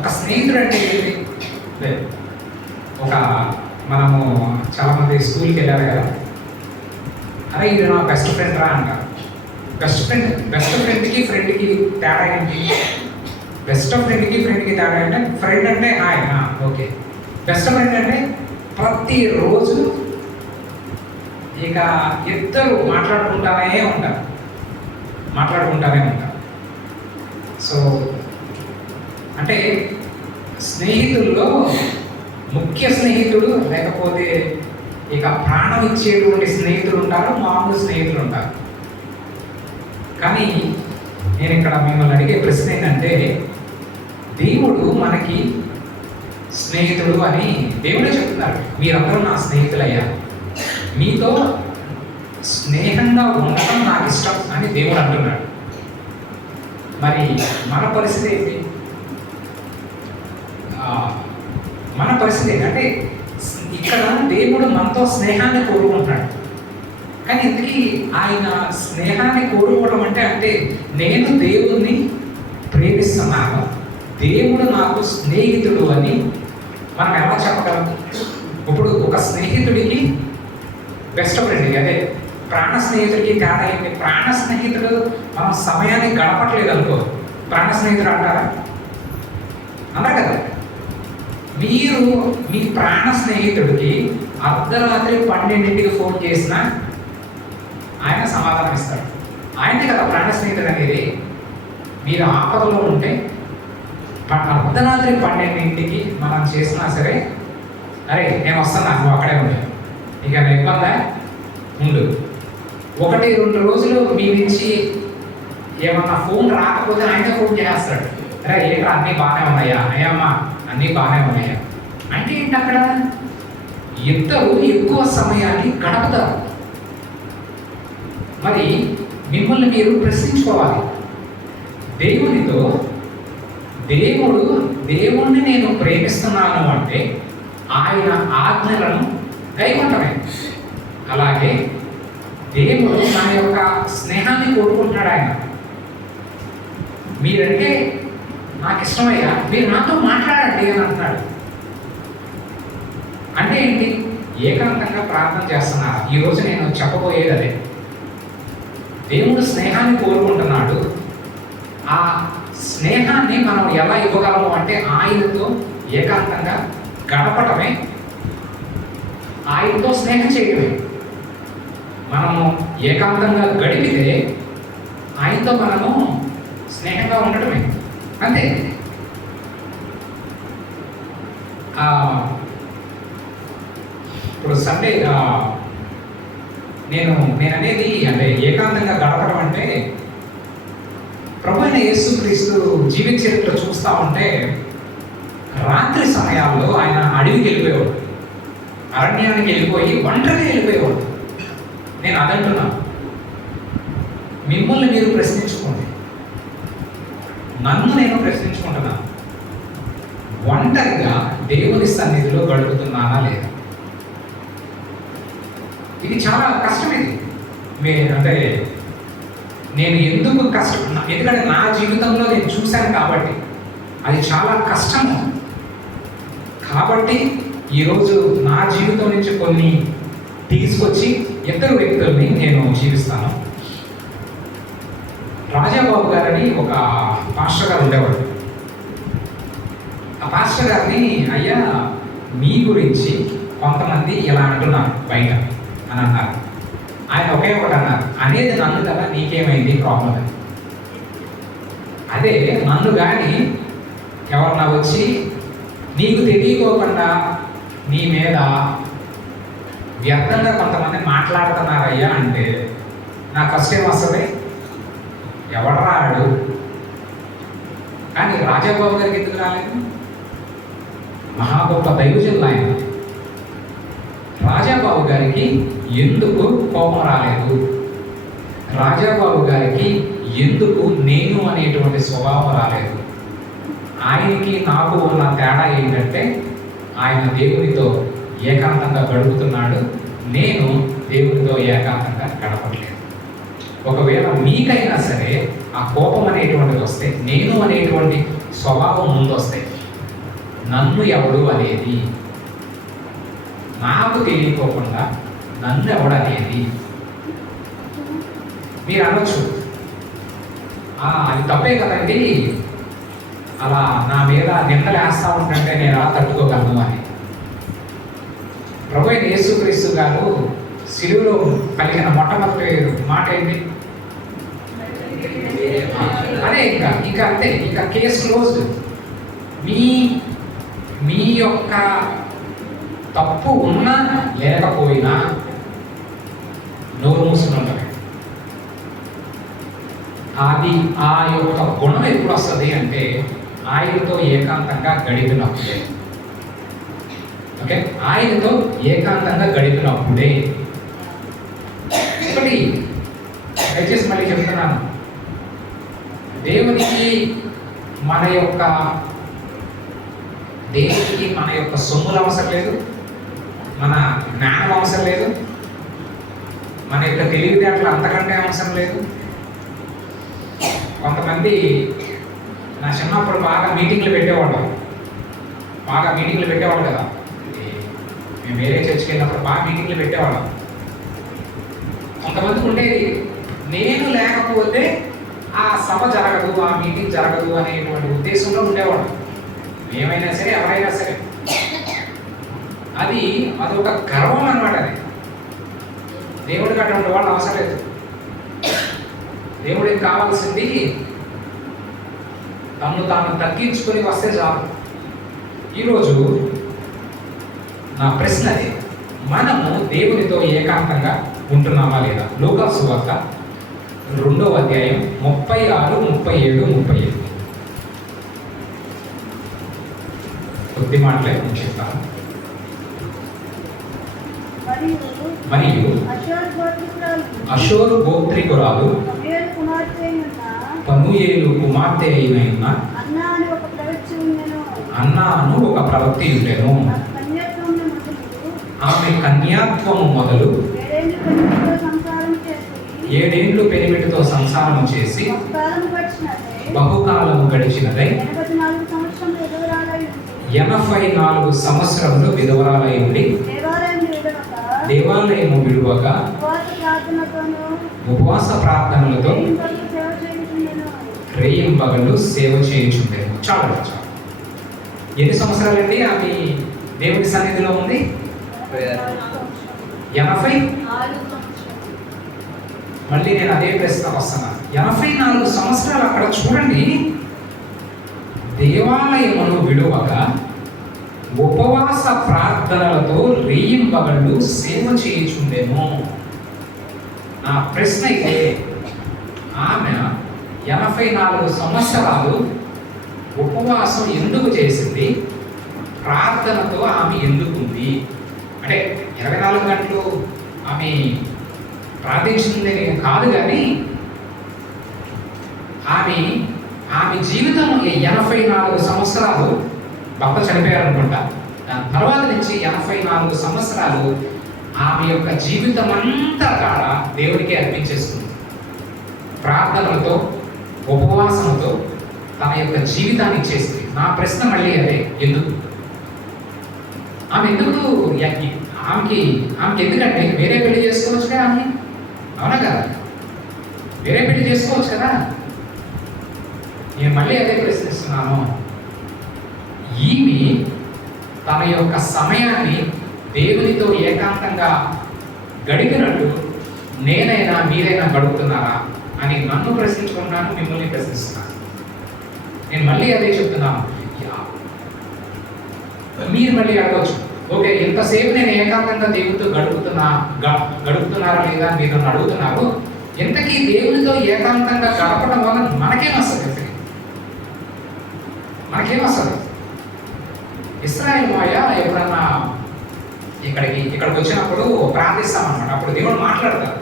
ఒక స్నేహితుడు అంటే ఏంటి? ఒక మనము చాలామంది స్కూల్కి వెళ్ళారు కదా, అరే ఇది నా బెస్ట్ ఫ్రెండ్ రా అంటారు. బెస్ట్ ఫ్రెండ్కి ఫ్రెండ్కి తేడా ఏంటి? బెస్ట్ ఫ్రెండ్కి తేడా అంటే, ఫ్రెండ్ అంటే ఆయన ఓకే, బెస్ట్ ఫ్రెండ్ అంటే ప్రతిరోజు ఇక ఇద్దరు మాట్లాడుకుంటానే ఉంటారు. సో అంటే స్నేహితుల్లో ముఖ్య స్నేహితుడు, లేకపోతే ఇక ప్రాణం ఇచ్చేటువంటి స్నేహితులు ఉంటారు, మామూలు స్నేహితులు ఉంటారు. కానీ నేను ఇక్కడ మిమ్మల్ని అడిగే ప్రశ్న ఏంటంటే, దేవుడు మనకి స్నేహితుడు అని దేవుడే చెప్తున్నారు. మీరందరూ నా స్నేహితులయ్యా, మీతో స్నేహంగా ఉండటం నాకు ఇష్టం అని దేవుడు అంటున్నాడు. మరి మన పరిస్థితి ఏంటి? మన పరిస్థితి ఏంటంటే, ఇక్కడ దేవుడు మనతో స్నేహాన్ని కోరుకుంటున్నాడు. కానీ ఇంతకీ ఆయన స్నేహాన్ని కోరుకోవడం అంటే నేను దేవుణ్ణి ప్రేమిస్తున్నాను, దేవుడు నాకు స్నేహితుడు అని మనం ఎలా చెప్పగలం? ఇప్పుడు ఒక స్నేహితుడికి బెస్ట్ ఫ్రెండ్కి, అదే ప్రాణ స్నేహితుడికి తేడా ఏంటి? ప్రాణ స్నేహితుడు మనం సమయాన్ని గడపట్లేదు అనుకో, ప్రాణ స్నేహితుడు అంటారా? అన్నారు కదా. మీరు మీ ప్రాణ స్నేహితుడికి అర్ధరాత్రి 12ంటికి ఫోన్ చేసినా ఆయన సమాధానం ఇస్తాడు. ఆయనే కదా ప్రాణ స్నేహితుడు అనేది. మీరు ఆపదలో ఉంటే అర్ధరాత్రి 12ంటికి మనం చేసినా సరే, అరే నేను వస్తాను, నాకు అక్కడే ఉండే, ఇక ఇబ్బందా ఉండు. 1-2 రోజులు మీ నుంచి ఏమన్నా ఫోన్ రాకపోతే ఆయనే ఫోన్ చేస్తాడు. అరే ఏంట్రా అన్నీ బాగానే ఉన్నాయా? అయ్యమ్మా అన్నీ బాగానే ఉన్నాయా అంటే ఏంటి? అక్కడ ఇద్దరు ఎక్కువ సమయాన్ని గడపతారు. మరి మిమ్మల్ని మీరు ప్రశ్నించుకోవాలి. దేవుణ్ణి నేను ప్రేమిస్తున్నాను అంటే ఆయన ఆజ్ఞలను గైకొనటమే. అలాగే దేవుడు నా యొక్క స్నేహాన్ని కోరుకుంటున్నాడు. ఆయన మీరంటే నాకు ఇష్టమయ్యా, మీరు నాతో మాట్లాడండి అని అంటున్నాడు. అంటే ఏంటి? ఏకాంతంగా ప్రార్థన చేస్తున్నారు. ఈరోజు నేను చెప్పబోయేది అదే. దేవుడు స్నేహాన్ని కోరుకుంటున్నాడు. ఆ స్నేహాన్ని మనం ఎలా ఇవ్వగలము అంటే ఆయనతో ఏకాంతంగా గడపటమే, ఆయనతో స్నేహం చేయడమే. మనము ఏకాంతంగా గడిపితే ఆయనతో మనము స్నేహంగా ఉండటమే, అంతే. ఇప్పుడు సండే నేను అనేది అంటే ఏకాంతంగా గడపడం అంటే, ప్రభువైన యేసుక్రీస్తు జీవిత చరిత్ర చూస్తూ ఉంటే రాత్రి సమయాల్లో ఆయన అడవికి వెళ్ళిపోయేవాడు, అరణ్యానికి వెళ్ళిపోయి ఒంటరిగా వెళ్ళిపోయేవాడు. నేను అదంటున్నాను. మిమ్మల్ని మీరు ప్రశ్నించుకోండి, నన్ను నేను ప్రశ్నించుకుంటున్నాను. ఒంటరిగా దేవుని సన్నిధిలో గడుపుతున్నానా లేదా? ఇది చాలా కష్టం. ఇది అంటే నేను ఎందుకు కష్టపడినా, ఎందుకంటే నా జీవితంలో నేను చూశాను కాబట్టి అది చాలా కష్టము. కాబట్టి ఈరోజు నా జీవితం నుంచి కొన్ని తీసుకొచ్చి ఇద్దరు వ్యక్తుల్ని నేను జీవిస్తాను. రాజాబాబు గారని ఒక పాస్టర్ గారు ఉండేవాడు. ఆ పాస్టర్ గారిని, అయ్యా మీ గురించి కొంతమంది ఇలా అంటున్నారు బయట అని అన్నారు. ఆయన ఒకే ఒకటి అన్నారు, అనేది నన్ను కదా, నీకేమైంది ప్రాబ్లం అని. అదే నన్ను కానీ ఎవరన్నా వచ్చి నీకు తెలియకోకుండా నీ మీద వ్యర్థంగా కొంతమంది మాట్లాడుతున్నారయ్యా అంటే నాకు ఫస్ట్ ఏమొస్తుంది? ఎవడు రాడు. కానీ రాజాబాబు గారికి ఎందుకు రాలేదు? మహా గొప్ప దైవజనులు ఆయన. రాజాబాబు గారికి ఎందుకు కోపం రాలేదు? రాజాబాబు గారికి ఎందుకు నేను అనేటువంటి స్వభావం రాలేదు? ఆయనకి నాకు ఉన్న తేడా ఏంటంటే, ఆయన దేవునితో ఏకాంతంగా గడుపుతున్నాడు, నేను దేవునితో ఏకాంతంగా గడపట్లేదు. ఒకవేళ మీకైనా సరే ఆ కోపం అనేటువంటిది వస్తే, నేను అనేటువంటి స్వభావం ముందు వస్తాయి. నన్ను ఎవడు అనేది, నాకు తెలియకోకుండా నన్ను ఎవడు అనేది. మీరు అనొచ్చు, అది తప్పే కదండి, అలా నా మీద నిందలు వేస్తూ ఉంటుంటే నేను ఎలా తట్టుకోగలను అని. ప్రభువైన యేసుక్రీస్తు గారు సిలువలో పలికిన మొట్టమొదటి మాట ఏంటి? అదే ఇంకా అంతే, ఇంకా కేసు క్లోజ్డ్. మీ యొక్క తప్పు ఉన్నా లేకపోయినా నోరు మూసుకుని ఉంటుంది. అది ఆ యొక్క గుణం ఎప్పుడు వస్తుంది అంటే ఆయనతో ఏకాంతంగా గడిపినప్పుడే. ఓకే, ఆయనతో ఏకాంతంగా గడిపినప్పుడే. ఒకటి దయచేసి మళ్ళీ చెప్తున్నాను, దేవునికి మన యొక్క సొమ్ములు అవసరం లేదు, మన జ్ఞానం అవసరం లేదు, మన యొక్క తెలివితేటలు అంతకంటే అవసరం లేదు. కొంతమంది నా చిన్నప్పుడు బాగా మీటింగ్లు పెట్టేవాళ్ళు కదా, మేము వేరే చర్చికి వెళ్ళినప్పుడు బాగా మీటింగ్లు పెట్టేవాళ్ళం. కొంతమందికి ఉండేది, నేను లేకపోతే ఆ సభ జరగదు, ఆ మీటింగ్ జరగదు అనేటువంటి ఉద్దేశంలో ఉండేవాడు. ఏమైనా సరే, ఎవరైనా సరే, అదొక గర్వం అన్నమాట. అది దేవుడికి అటువంటి వాళ్ళు అవసరం లేదు. దేవుడికి కావాల్సింది తను తాను తగ్గించుకొని వస్తే చాలు. ఈరోజు నా ప్రశ్న అది, మనము దేవునితో ఏకాంతంగా ఉంటున్నామా లేదా? లూకా సువార్త 2వ అధ్యాయం 36, 37, 38 కొద్ది మాటలే నేను చెప్తాను. మరియు అషూరు గోత్రికురాలు పనూయేలు కుమార్తె అయిన అన్నా అను ఒక ప్రవక్తి ఉండెను. ఆమె కన్యాత్వము మొదలు 7 ఏళ్ళు పెనిమిటితో సంసారం చేసి బహుకాలము గడిచినదై 84 సంవత్సరములు విధవరాలై ఉండి దేవాలయము విడువక ఉపవాస ప్రార్థనలతో రేయింబగళ్ళు సేవ చేయుచుండేను. చాలా ఎన్ని సంవత్సరాలండి ఆమె దేవుని సన్నిధిలో ఉంది? 84. మళ్ళీ నేను అదే ప్రశ్న వస్తున్నాను. 84 సంవత్సరాలు అక్కడ చూడండి, దేవాలయమును విడువక ఉపవాస ప్రార్థనలతో రేయింబగళ్ళు సేవ చేయుచుండేమో. నా ప్రశ్న అయితే, ఆమె 84 సంవత్సరాలు ఉపవాసం ఎందుకు చేసింది? ప్రార్థనతో ఆమె ఎందుకుంది? అంటే 24 గంటలు ఆమె ప్రార్థించింది కాదు, కానీ ఆమె జీవితం 84 సంవత్సరాలు, భర్త చనిపోయారనుకుంటా, దాని తర్వాత నుంచి 84 సంవత్సరాలు ఆమె యొక్క జీవితం అంతా కూడా దేవుడికి అర్పించేస్తుంది. ప్రార్థనలతో, ఉపవాసంతో తన యొక్క జీవితాన్ని ఇచ్చేస్తుంది. నా ప్రశ్న మళ్ళీ అదే, ఎందుకు? ఆమె ఆమెకి ఎందుకంటే వేరే పెళ్లి చేసుకోవచ్చు కదా ఆమె, అవునా కదా? వేరే పెళ్లి చేసుకోవచ్చు కదా. నేను మళ్ళీ అదే ప్రశ్నిస్తున్నాను. ఈమె తన యొక్క సమయాన్ని దేవునితో ఏకాంతంగా గడిపినట్టు నేనైనా మీరైనా గడుపుతున్నారా అని నన్ను ప్రశ్నించుకుంటున్నాను, మిమ్మల్ని ప్రశ్నిస్తున్నాను. నేను మళ్ళీ అదే చెప్తున్నాను. మీరు మళ్ళీ అడగవచ్చు, ఓకే, ఇంతసేపు నేను ఏకాంతంగా దేవునితో గడుపుతున్నారా లేదా మీరు నన్ను అడుగుతున్నారు. ఇంతకీ దేవునితో ఏకాంతంగా గడపడం వల్ల మనకేమొస్తుంది? ఇశ్రాయేలు మాయ ఎప్పుడన్నా ఇక్కడికి వచ్చినప్పుడు ప్రార్థిస్తామన్నమాట. అప్పుడు దేవుడు మాట్లాడతారు.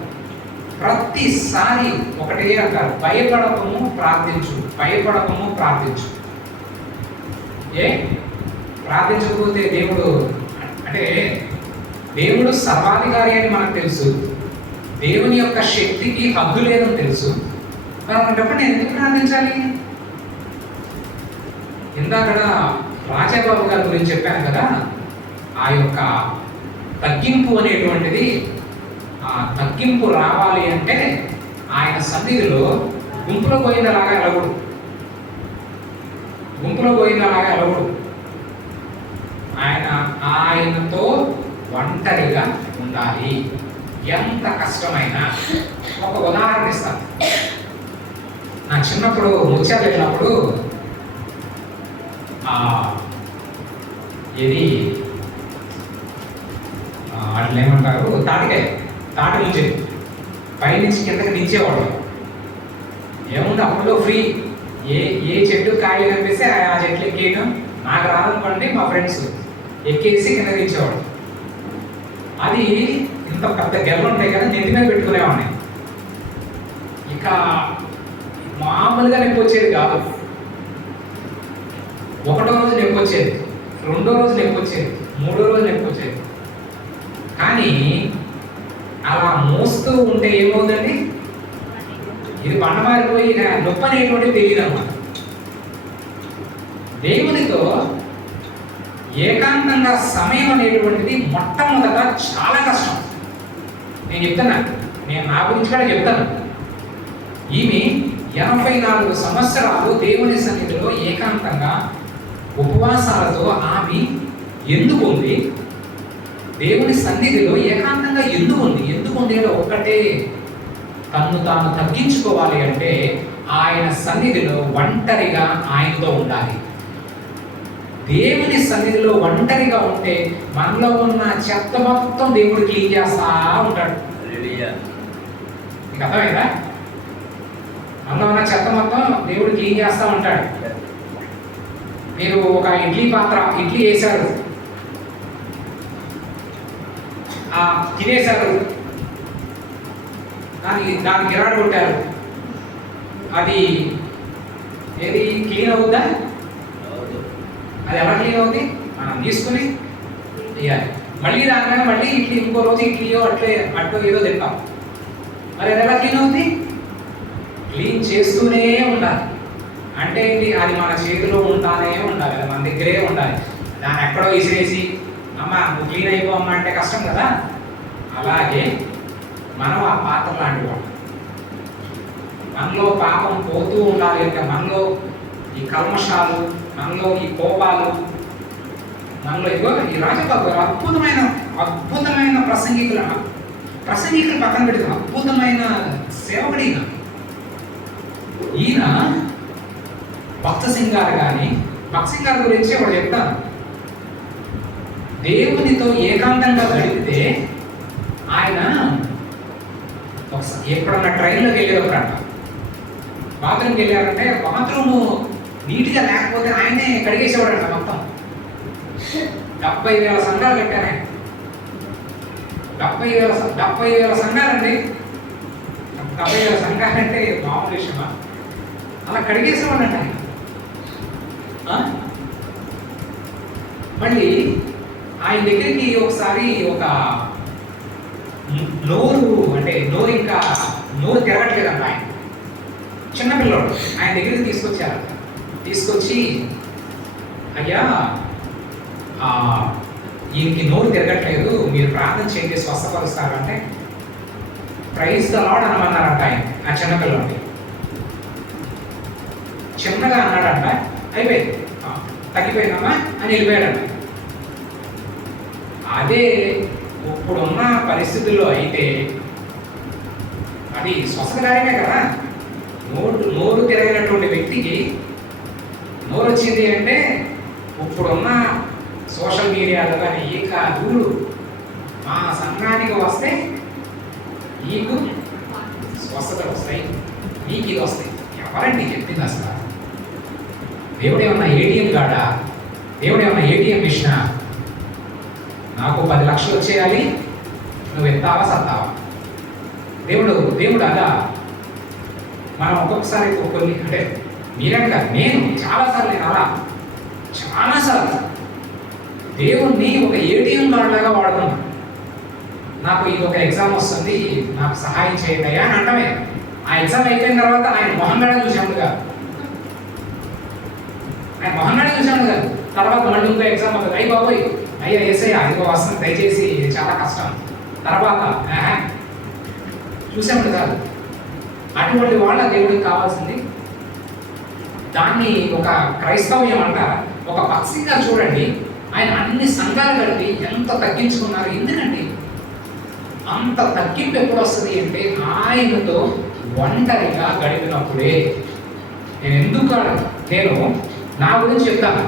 ప్రతిసారి ఒకటే అంటారు, భయపడకము ప్రార్థించు. ప్రార్థించకపోతే దేవుడు సర్వాధికారి అని మనకు తెలుసు, దేవుని యొక్క శక్తికి హద్దు లేదని తెలుసు. మరి అలాంటప్పుడు నేను ఎందుకు ప్రార్థించాలి? ఇందాక రాజాబాబు గారి గురించి చెప్పాను కదా, ఆ యొక్క తగ్గింపు అనేటువంటిది, ఆ తగ్గింపు రావాలి అంటే ఆయన సన్నిధిలో గుంపులో పోయినలాగా ఎలగడు, గుంపులో పోయినలాగా ఎలగడు. ఆయనతో ఒంటరిగా ఉండాలి, ఎంత కష్టమైనా. ఒక ఉదాహరణ ఇస్తాను. నా చిన్నప్పుడు ముత్యాలు వెళ్ళినప్పుడు ఇది వాటిని ఏమంటారు, తాటి నుంచి పైనుంచి కిందకి దించేవాడు. ఏముంది అప్పుడు ఫ్రీ, ఏ చెట్టు కాయలు కనిపిస్తే ఆ చెట్లు ఎక్కేయడం. నాకు రాదనుకోండి, మా ఫ్రెండ్స్ ఎక్కేసి కింద దించేవాడు. అది ఇంత పెద్ద గెల్లు ఉంటాయి కదా, నెత్తి మీద పెట్టుకునేవాడిని. ఇక మామూలుగా నొప్పి వచ్చేది కాదు. ఒకటో రోజు నొప్పి వచ్చేది, రెండో రోజు నొప్పి వచ్చేది, మూడో రోజు నొప్పి వచ్చేది. కానీ అలా మోస్తూ ఉంటే ఏమవుతుందండి, ఇది బండమారిపోయి నొప్పి అనేటువంటిది తెలియదు అన్నమాట. దేవునితో ఏకాంతంగా సమయం అనేటువంటిది మొట్టమొదట చాలా కష్టం. నేను చెప్తాను, నేను నా గురించి కూడా చెప్తాను. ఈమె 84 సంవత్సరాలు దేవుని సన్నిధిలో ఏకాంతంగా ఉపవాసాలతో ఆమె ఎందుకు ఉంది, దేవుని సన్నిధిలో ఏకాంతంగా ఎందుకు ఉంది ఒక్కటే, తన్ను తాను తగ్గించుకోవాలి అంటే ఆయన సన్నిధిలో ఒంటరిగా ఆయనతో ఉండాలి. దేవుని సన్నిధిలో ఒంటరిగా ఉంటే మనలో ఉన్న చెత్త మొత్తం దేవుడు క్లీన్ చేస్తా ఉంటాడు. మీకు అర్థమైందా? మనలో ఉన్న చెత్త మొత్తం దేవుడు క్లీన్ చేస్తా ఉంటాడు. మీరు ఒక ఇడ్లీ వేశారు, తినేశారు, దాని గిరాడు కొట్టారు, అది ఏది క్లీన్ అవుతుందా? అది ఎలా క్లీన్ అవుతుంది? మనం తీసుకుని ఇవ్వాలి. మళ్ళీ దానికన్నా మళ్ళీ ఇడ్లీ, ఇంకో రోజు ఇడ్లీయో అట్లో ఏదో తింటాం. మరి అది ఎలా క్లీన్ అవుతుంది? క్లీన్ చేస్తూనే ఉండాలి. అంటే అది మన చేతిలో ఉంటానే ఉండాలి, అది మన దగ్గరే ఉండాలి. దాన్ని ఎక్కడో విసిరేసి అమ్మ నువ్వు క్లీన్ అయిపోమ్మా అంటే కష్టం కదా. అలాగే మనం ఆ పాత్ర లాంటి వాడు. మనలో పాపం పోతూ ఉండాలి అంటే, మనలో ఈ కల్మషాలు, మనలో ఈ కోపాలు, మనలో ఈ రాజబాబు గారు అద్భుతమైన ప్రసంగికులు పక్కన పెడితే అద్భుతమైన సేవకుడు ఈయన. భక్త సింగారు కానీ, భక్త సింగారు గురించి ఒకటి చెప్తాను. దేవునితో ఏకాంతంగా గడిపితే ఆయన ఎప్పుడన్నా ట్రైన్లోకి వెళ్ళేటప్పుడంట, బాత్రూమ్కి వెళ్ళారంటే బాత్రూము నీట్గా లేకపోతే ఆయనే కడిగేసేవాడంట మొత్తం. 70,000 సంఘాలు కట్టారు ఆయన. 70,000 సంఘాలండి. 70,000 సంఘాలంటే మామూలు విషయమా? అలా కడిగేసేవాడంట ఆయన. మళ్ళీ ఆయన దగ్గరికి ఒకసారి ఒక నోరు తిరగట్లేదంట. ఆయన చిన్నపిల్లడు ఆయన దగ్గరికి తీసుకొచ్చి అయ్యా ఈయనకి నోరు తిరగట్లేదు, మీరు ప్రార్థన చేయండి స్వస్థపరుస్తారు అంటే ప్రైజ్ ద లార్డ్ అనమన్నారంట ఆయన. ఆ చిన్నపిల్లడిని చిన్నగా అన్నాడంట, అయిపోయింది తగ్గిపోయిందమ్మా అని వెళ్ళిపోయాడంట. అదే ఇప్పుడున్న పరిస్థితుల్లో అయితే అది స్వస్థకార్యమే కదా. నోరు తిరగినటువంటి వ్యక్తికి నోరు వచ్చింది అంటే ఇప్పుడున్న సోషల్ మీడియాలో కానీ ఏకాదూడు మా సంఘానికి వస్తే నీకు స్వస్థతలు వస్తాయి, నీకు ఇది వస్తాయి. ఎవరండి చెప్పింది అసలు? దేవుడేమన్నా ఏటీఎం కాడా? దేవుడేమన్నా ఏటీఎం మిషనా? నాకు 10 లక్షలు వచ్చేయాలి, నువ్వు ఎత్తావా సత్తావా? దేవుడు అలా. మనం ఒక్కొక్కసారి కొన్ని అంటే మీరంట నేను చాలాసార్లు దేవుణ్ణి ఒక ఏటీఎం కార్డు లాగా వాడుతున్నాను. నాకు ఇది ఒక ఎగ్జామ్ వస్తుంది, నాకు సహాయం చేయండి అయ్యా అని అంటమే. ఆ ఎగ్జామ్ అయిపోయిన తర్వాత ఆయన మొహంగాడే చూసాను కాదు, తర్వాత మళ్ళీ ఇంకో ఎగ్జామ్ అవుతుంది, అయ్యి బాబోయ్ అయ్యా ఏసయ్యా ఇదిగో వస్తుంది దయచేసి ఇది చాలా కష్టం. తర్వాత చూసాము కాదు. అటువంటి వాళ్ళ దేవుడికి కావాల్సింది దాన్ని ఒక క్రైస్తవ్యం అంటారా, ఒక భక్తిగా చూడండి. ఆయన అన్ని సంఘాలు కలిపి ఎంత తగ్గించుకున్నారు. ఎందుకండి అంత తగ్గింపు ఎప్పుడు వస్తుంది అంటే ఆయనతో ఒంటరిగా గడిపినప్పుడే. నేను ఎందుకు నేను నా గురించి చెప్తాను,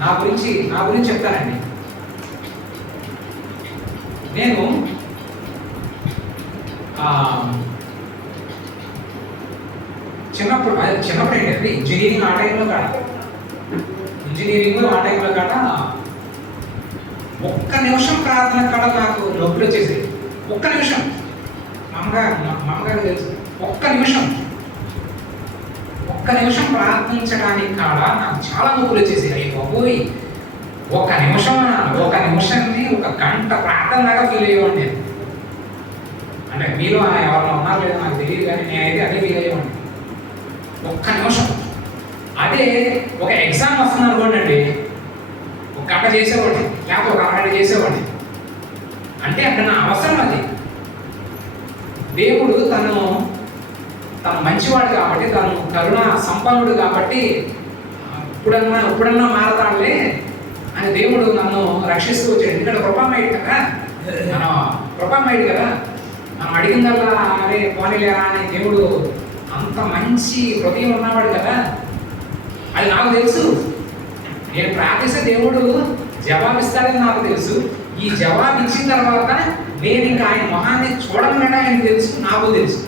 నా గురించి చెప్తానండి. నేను చిన్నప్పుడు ఏంటంటే ఇంజనీరింగ్ ఆ టైంలో కాడ ఒక్క నిమిషం ప్రార్థన కాడ నాకు నొప్పులు వచ్చేసేది. ఒక్క నిమిషం మామగారు తెలుసు, ఒక్క నిమిషం ప్రార్థించడానికి కాడ నాకు చాలా నొప్పులు వచ్చేసేది. అయ్యి బాబోయ్ ఒక నిమిషాన్ని ఒక గంట ప్రార్థన లాగా ఫీల్ అయ్యేవాడిని నేను. అంటే మీలో ఎవరైనా ఉన్నారు లేదో నాకు తెలియదు, కానీ నేనైతే అదే ఫీల్ అయ్యేవాడిని. ఒక్క నిమిషం. అదే ఒక ఎగ్జామ్ వస్తుంది అనుకోండి, ఒక గంట చేసేవాడిని లేకపోతే ఒక అరగంట చేసేవాడిని. అంటే అక్కడ నా అవసరం అది. దేవుడు తను మంచివాడు కాబట్టి, తను కరుణ సంపన్నుడు కాబట్టి ఇప్పుడన్నా మారతాడులే అని దేవుడు నన్ను రక్షిస్తూ వచ్చాడు. ఎందుకంటే కృపామయుడు కదా, మనం అడిగిందల్లా అరే పోనీలేరా అని దేవుడు అంత మంచి హృదయం ఉన్నవాడు కదా. అది నాకు తెలుసు. నేను ప్రార్థిస్తే దేవుడు జవాబిస్తాడని నాకు తెలుసు. ఈ జవాబు ఇచ్చిన తర్వాత నేను ఇంకా ఆయన మొహాన్ని చూడమని ఆయనకు తెలుసు, నాకు తెలుసు.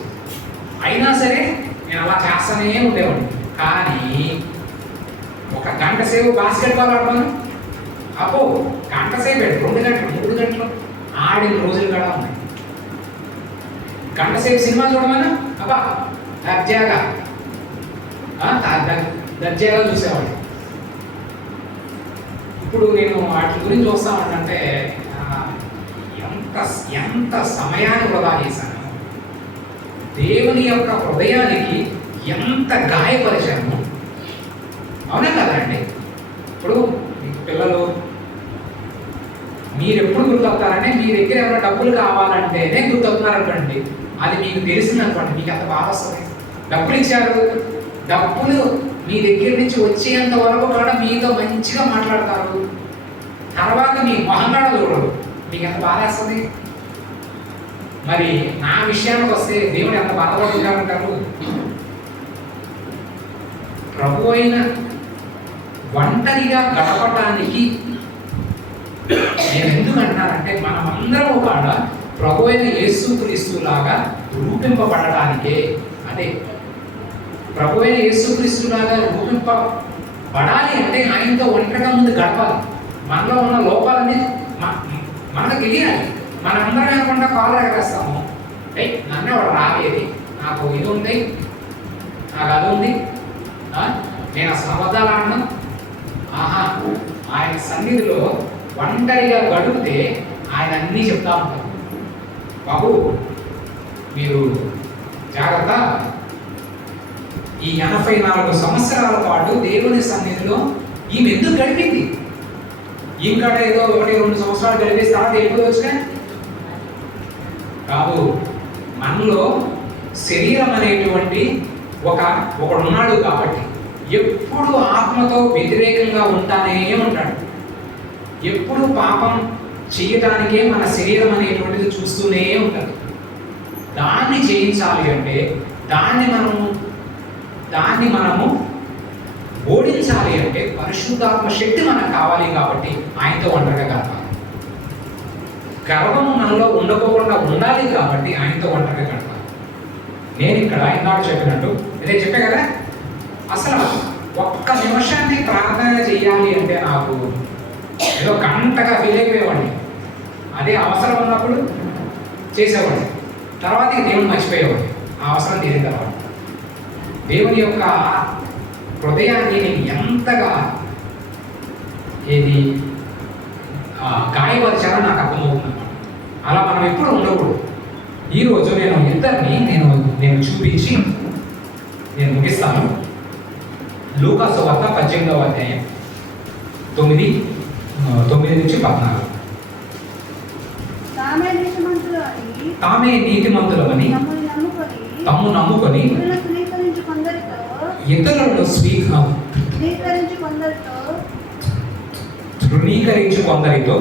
అయినా సరే నేను అలా చేస్తానే ఉండేవాడిని. కానీ ఒక గంట సేపు బాస్కెట్ బాల్ ఆడతాను, అబ్బో గంట సేపు 2 గంటలు 3 గంటలు ఆడిన రోజులు కూడా ఉన్నాయి. గంట సేపు సినిమా చూడమని అబ్బా దర్జాగా చూసేవాడిని. ఇప్పుడు నేను వాటి గురించి చూస్తామంటే ఎంత సమయాన్ని వృధా చేశాను, దేవుని యొక్క హృదయానికి ఎంత గాయపరిచాను. అవునా కదండి? ఇప్పుడు పిల్లలు మీరు ఎప్పుడు గుర్తొస్తారంటే మీ దగ్గర ఏమైనా డబ్బులు కావాలంటేనే గుర్తొస్తున్నారు అనుకోండి. అది మీకు తెలిసింది అనుకోండి, మీకు ఎంత బాధ వస్తుంది. డబ్బులు ఇచ్చారు, డబ్బులు మీ దగ్గర నుంచి వచ్చేంత వరకు కూడా మీతో మంచిగా మాట్లాడతారు. తర్వాత మీ మొహంగాడ చూడరు, మీకు ఎంత బాధ వస్తుంది. మరి నా విషయానికి వస్తే దేవుడు ఎంత బాధపడుతుంటారు. ప్రభు అయిన ఒంటరిగా గడపటానికి నేను ఎందుకు అంటానంటే మనమందరం కాడ ప్రభు అయిన యేసుక్రీస్తులాగా రూపింపబడటానికే. అదే ప్రభు అయిన యేసుక్రీస్తులాగా రూపింపబడాలి అంటే ఆయనతో ఒంటరిగా ముందు గడపాలి. మనలో ఉన్న లోపాలన్నీ మనకు తెలియాలి. మనందరం అనుకుంటా కాలు ఎగరేస్తాము, నన్నే వాడు రాలేదు, నాకు ఇది ఉంది, నాకు అది ఉంది, నేను అసలు అబద్ధాలు ఆడను. ఆయన సన్నిధిలో ఒంటరిగా గడిపితే ఆయన అన్నీ చెప్తా ఉంటారు. బాబు మీరు జాగ్రత్త, ఈ 84 సంవత్సరాల పాటు దేవుని సన్నిధిలో ఈమె ఎందుకు గడిపింది? ఇంకా ఏదో 1-2 సంవత్సరాలు గడిపేసి తర్వాత వెళ్ళిపోవచ్చుగా కాదు. మనలో శరీరం అనేటువంటి ఒకడున్నాడు కాబట్టి ఎప్పుడు ఆత్మతో వ్యతిరేకంగా ఉంటానే ఉంటాడు. ఎప్పుడు పాపం చేయటానికే మన శరీరం అనేటువంటిది చూస్తూనే ఉంటుంది. దాన్ని జయించాలి అంటే దాన్ని మనము ఓడించాలి అంటే పరిశుద్ధాత్మ శక్తి మనకు కావాలి. కాబట్టి ఆయనతో ఒంటరిగా గడపాలి. గర్వం మనలో ఉండకోకుండా ఉండాలి కాబట్టి ఆయనతో ఒంటరిగా గడపాలి. నేను ఇక్కడ ఇందాక చెప్పినట్టు ఇదే చెప్పే కదా, అసలు ఒక్క నిమిషాన్ని ప్రార్థన చేయాలి అంటే నాకు ఏదో గంటగా ఫీల్ అయిపోయేవాడిని. అదే అవసరం ఉన్నప్పుడు చేసేవాడిని, తర్వాత దేవుని మర్చిపోయేవాడిని. ఆ అవసరం తీరిన తర్వాత దేవుని యొక్క హృదయాన్ని నేను ఎంతగా గాయపరిచారో నాకు అర్థమవుతుంది. అలా మనం ఎప్పుడు ఉండకూడదు. ఈరోజు నేను ఇద్దరిని నేను చూపించి నేను ముగిస్తాను. లూకా సువార్త 18వ అధ్యాయం 9 నుంచి 14. తామే నీతిమంతులమని తమ్ము నమ్ముకొని ఇతరులను తృణీకరించి కొందరితో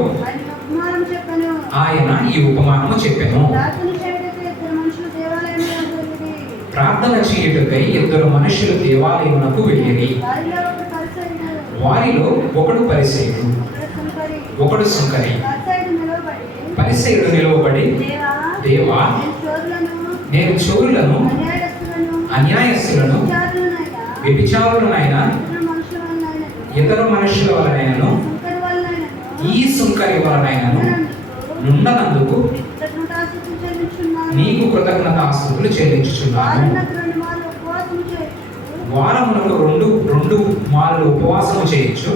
ఆయన ఈ ఉపమానము చెప్పెను. ప్రార్థన చేయుటకై ఇద్దరు మనుషులు దేవాలయమునకు వెళ్ళిరి. వారిలో ఒకడు పరిసయ్యుడు, ఒకడు సుంకరి. పరిసయ్యుడు నిలవబడి, దేవా, నేను చోరులను, అన్యాయస్తులను, వ్యభిచారులనైనా, ఇతర మనుషుల వలనైనను, ఈ సుంకరి వలనైనను నుండనందుకు నీకు కృతజ్ఞతాస్తుతులు చెల్లించుచున్నాను. వారమునకు రెండు మార్లు ఉపవాసము చేయొచ్చు.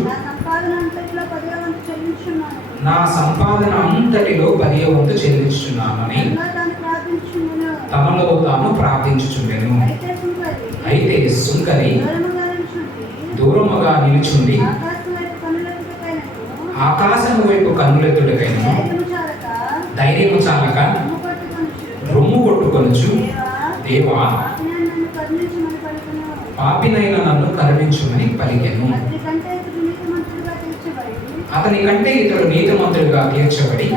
నా సంపాదన అంతటిలో 10వ వంతు చెల్లించుచున్నానని తనలో తాను ప్రార్థించుచుండెను. అయితే సుంకరి దూరముగా నిలుచుండి ఆకాశము వైపు కన్నులెత్తుటకైనను ధైర్యము చాలక రొమ్ము కొట్టుకొనుచు, దేవా, పాపినైన నన్ను కరుణించుమని పలికెను. అతని కంటే ఇతడు నీతిమంతుడిగా తీర్చబడి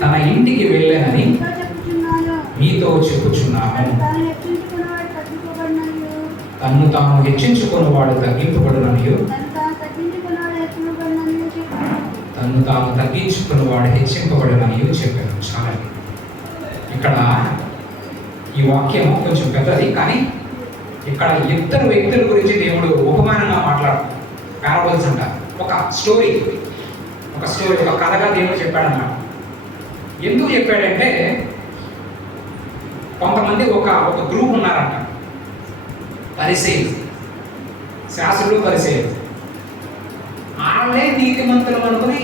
తన ఇంటికి వెళ్ళానని మీతో చెప్పుచున్నాను. తన్ను తాను హెచ్చించుకున్నవాడు తగ్గింపబడుననియు, తన్ను తాను తగ్గించుకున్నవాడు హెచ్చింపబడుననియు చెప్పాను. చాలా ఇక్కడ ఈ వాక్యం కొంచెం పెద్దది, కానీ ఇక్కడ ఇద్దరు వ్యక్తుల గురించి దేవుడు ఉపమానంగా మాట్లాడుతున్నాడు. పారబుల్స్ అంటారు. ఒక స్టోరీ, ఒక కథగా దేవుడు చెప్పాడన్నమాట. ఎందుకు చెప్పాడంటే, కొంతమంది ఒక గ్రూప్ ఉన్నారంట, పరిసయ్యులు, శాస్త్రులు, పరిసయ్యులు. వాళ్ళే నీతిమంతులు అనుకుని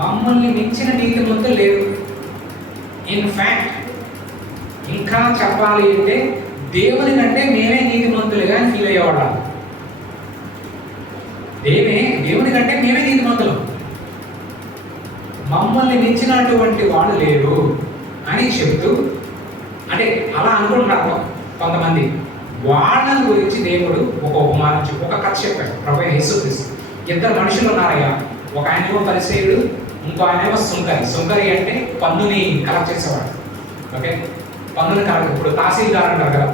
మమ్మల్ని మించిన నీతిమంతులు లేరు. ఇన్ఫ్యాక్ట్ ఇంకా చెప్పాలి అంటే దేవుని కంటే మేమే నీతిమంతులుగా ఫీల్ అయ్యేవాళ్ళం. దేవుని కంటే మేమే నీతిమంతులు, మమ్మల్ని మించినటువంటి వాళ్ళు లేరు అని చెప్తూ, అంటే అలా అనుకుంటున్నారు కొంతమంది. వాళ్ళని గురించి దేవుడు ఒక ఉపమానం చెప్పి ఒక కథ చెప్పాడు. ప్రభువైన యేసుక్రీస్తు, ఇద్దరు మనుషులు ఉన్నారయ్యా. ఒక ఆయనేమో పరిసయ్యుడు, ఇంకో ఆయనేమో సుంకరి. సుంకరి అంటే పన్నుని కలెక్ట్ చేసేవాడు. ఓకే, పన్నుని కలెక్ట్. ఇప్పుడు తహసీల్దార్ అంటారు కదా,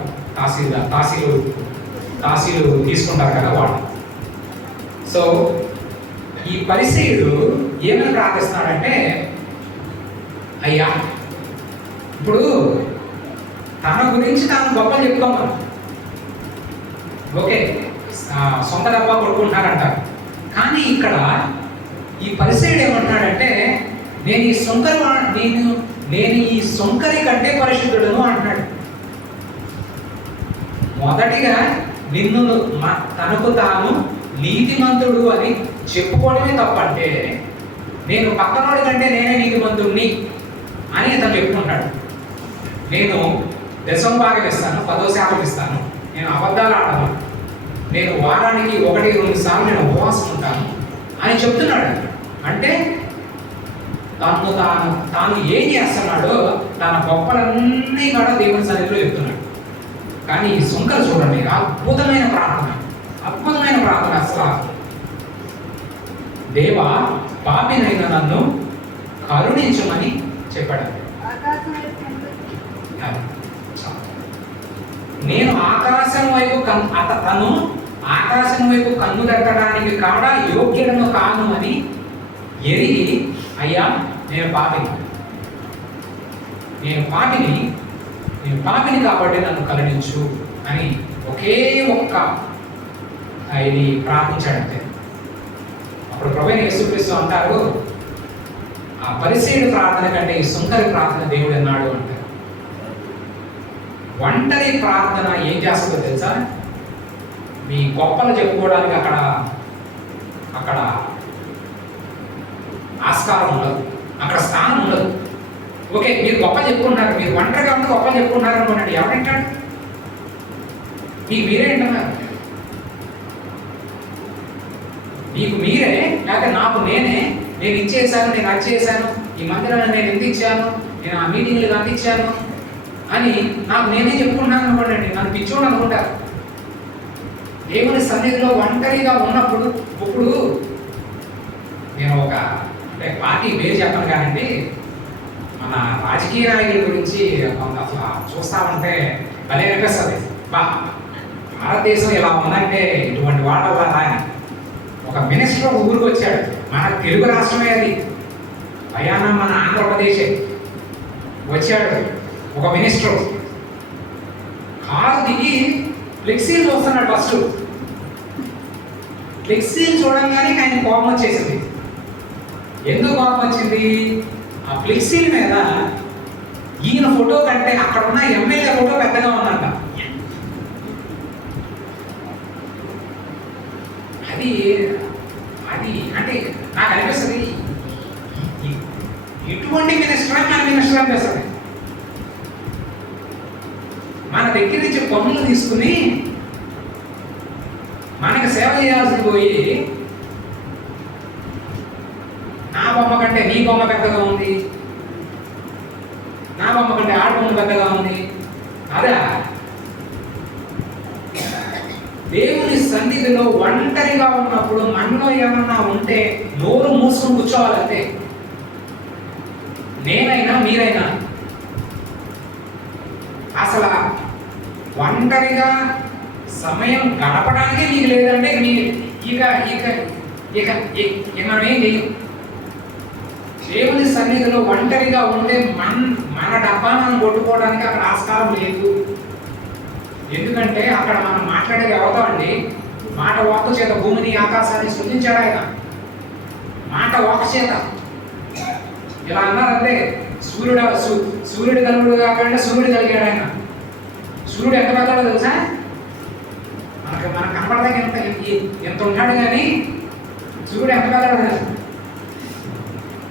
తహసీలు తీసుకుంటారు కదా వాళ్ళు. సో ఈ పరిసయ్యుడు ఏమని ప్రార్థిస్తున్నాడంటే, అయ్యా, ఇప్పుడు తన గురించి తాను గొప్ప చెప్పుకోమను. ఓకే, సొంత డబ్బా కొడుకుంటున్నారంటారు. కానీ ఇక్కడ ఈ పరిసయ్యుడు ఏమంటున్నాడంటే, నేను ఈ సుంకరి కంటే పరిశుద్ధుడును అంటున్నాడు. మొదటిగా తనకు తాను నీతిమంతుడు అని చెప్పుకోవడమే తప్పంటే, నేను పక్కనోడి కంటే నేనే నీతిమంతుడిని అని అతను చెప్పుకుంటాడు. నేను దశంభాగం ఇస్తాను, 10% ఇస్తాను, నేను అబద్ధాలు ఆడను, నేను వారానికి 1-2 సార్లు నేను ఉపవాసం ఉంటాను అని చెప్తున్నాడు. అంటే తాను ఏం చేస్తున్నాడో తన గొప్పలన్నీ కూడా దేవుని సన్నిధిలో చెప్తున్నాడు. కానీ ఈ సుంకరు చూడండి, అద్భుతమైన ప్రార్థన. అసలు దేవా, పాపినైన నన్ను కరుణించమని చెప్పాడు. నేను ఆకాశం వైపు తను ఆకాశం వైపు కన్ను దక్కడానికి కాడా యోగ్యుడను కాను అని ఎరిగి, అయ్యా, నేను పాపిని కాబట్టి నన్ను కరుణించు అని ఒకే ఒక్క ఇది ప్రార్థించాడంతే. అప్పుడు ప్రభువైన యేసుక్రీస్తు అంటారు, ఆ పరిసయ్యుడి ప్రార్థన కంటే ఈ సుంకరి ప్రార్థన దేవుడు అన్నాడు అంటారు. ఒంటరి ప్రార్థన ఏం చేస్తుందో తెలుసా? మీ గొప్పలు చెప్పుకోవడానికి అక్కడ ఆస్కారం ఉండదు, అక్కడ స్థానం ఉండదు. ఓకే, మీరు గొప్ప చెప్పుకుంటున్నారు, మీరు ఒంటరిగా ఉంటే గొప్ప చెప్పుకుంటున్నారు అనుకోండి, ఎవరంటాడు? మీకు మీరే అంటున్నారు. మీకు మీరే, లేకపోతే నాకు నేనే, నేను ఇచ్చేసాను, నేను అది చేశాను, ఈ మందిరాన్ని నేను ఎంత ఇచ్చాను, నేను ఆ మీటింగ్లు అందించాను అని నాకు నేనే చెప్పుకుంటాను అనుకోండి. నన్ను పిచ్చోడు అనుకుంటారు. దేవుని సన్నిధిలో ఒంటరిగా ఉన్నప్పుడు, ఇప్పుడు నేను ఒక అంటే పార్టీ పేరు చెప్పను కానండి, మన రాజకీయ నాయకుల గురించి అసలు చూస్తా ఉంటే భలే అనిపిస్తుంది. భారతదేశం ఇలా ఉందంటే ఇటువంటి వాళ్ళ వల్ల అని. ఒక మినిస్టర్ ఊరికి వచ్చాడు, మన తెలుగు రాష్ట్రమే అది, ప్రయాణం మన ఆంధ్రప్రదేశే. వచ్చాడు ఒక మినిస్టర్, కారు దిగి ఫ్లెక్సీలు చూస్తున్నాడు. ఫస్ట్ ఫ్లెక్సీలు చూడంగానే ఆయన కోపం వచ్చేసింది. ఎందుకు కోపం వచ్చింది? ఆ ఫ్లెక్సీల మీద ఈయన ఫోటో కంటే అక్కడ ఉన్న ఎమ్మెల్యే ఫోటో పెద్దగా ఉందంట. అది అది అంటే నాకు అనిపిస్తుంది, ఇటువంటి మినిస్టర్ మన మినిస్టర్ అనిపిస్తుంది. మన దగ్గర నుంచి పన్నులు తీసుకుని మనకి సేవ చేయాల్సి పోయి, నా బొమ్మ కంటే నీ బొమ్మ పెద్దగా ఉంది, నా బొమ్మ కంటే ఆడ బొమ్మ పెద్దగా ఉంది. అదా దేవుని సన్నిధిలో ఒంటరిగా ఉన్నప్పుడు మనలో ఏమన్నా ఉంటే నోరు మూసుకొని కూర్చోవాలంటే, నేనైనా మీరైనా అసలు ఒంటరిగా సమయం గడపడానికి మీకు లేదంటే ఇక ఇక ఇక మనం ఏం చేయం. దేవుని సన్నిధిలో ఒంటరిగా ఉంటే మన డబ్బా మనం కొట్టుకోవడానికి అక్కడ ఆస్కారం లేదు. ఎందుకంటే అక్కడ మనం మాట్లాడేది ఎవరితో అండి? మాట వాక్కు చేత భూమిని ఆకాశాన్ని సృజించాడు ఆయన. మాట వాక్కు చేత. ఇలా అన్నారంటే సూర్యుడు కలుగుడు కాకుండా సూర్యుడు కలిగాడు ఆయన. సూర్యుడు ఎంత పెద్దడో తెలుసా? మనకు కనపడదాక ఎంత ఉంటాడు కానీ సూర్యుడు ఎంత పెద్దడో తెలుసా?